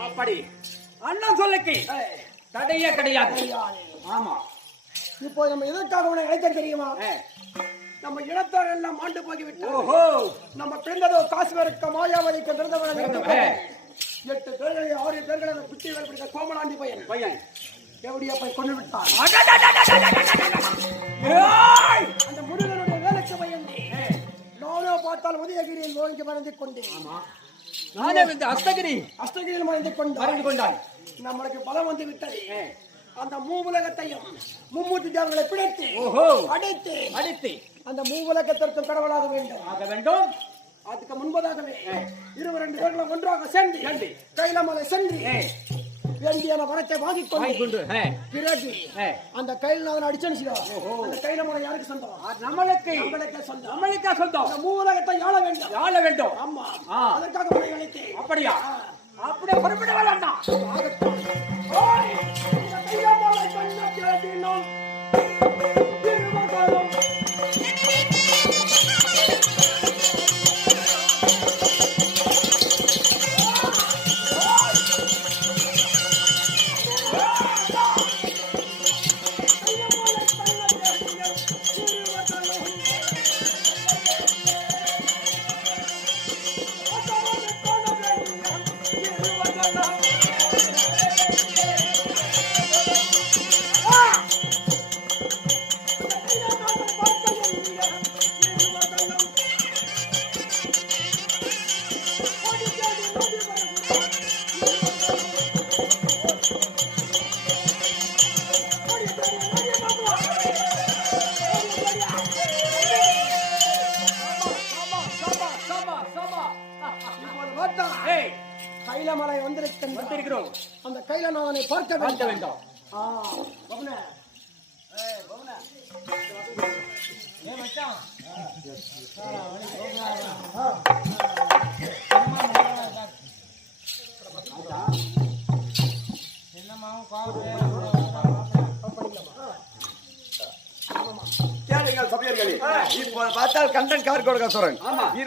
அப்படி அண்ணன் சொல்லுக்கு தடையே கிடையாது. ஆமா, இப்போ நம்ம எதற்காக உன்னை அழைத்த தெரியுமா? நம்ம இனத்தார் எல்லாம் ஆண்டு போய்விட்டோம். ஓஹோ, நம்ம பிறந்ததோ காசுவருக்கு மாயாவதிக்கு பிறந்தவர்கள் 8 பேர்களை 6 பேர்களை குட்டிகள் பிடித்த கோமலாண்டி பையன் எப்படியா போய் கொண்டு விட்டான். அந்த முருகனுடைய வேலைக்கு பயந்து நானே பார்த்தால் உதயகிரியில் நோய்க்கு மறந்து கொண்டேன். நானே வந்து அஸ்தகிரியில் மறைந்து கொண்டான். நம்மளுக்கு பலம் வந்து விட்டது. அந்த மூவுலகத்தையும் மும்மூர்த்தி தேவர்களை பிடித்து அடைத்து அந்த மூவுலகத்திற்கும் கடவுளாக வேண்டும். அதுக்கு முன்பதாகவே 22 பேர்களும் ஒன்றாக சேர்ந்து கைலமலை சென்று வேண்டியான வரத்தை வாங்கிக் கொண்டு பிறகு அந்த கைலாவன் அடிச்சனும் அந்த கைலமலை யாருக்கு சொந்தம்? நம்மளுக்கே சொந்தம். அந்த மூவுலகத்தை ஆள வேண்டும். ஆமா, அதற்காக உன்னை அழைத்தேன். அப்படியே குறிப்பிட வேண்டாம். கைலமலை வந்திருக்கிறோம். அந்த கைலநாதனை பார்க்க வேண்டும். இப்போ பார்த்தால் கண்டன் கார் கொடுக்க சொல்றேன்.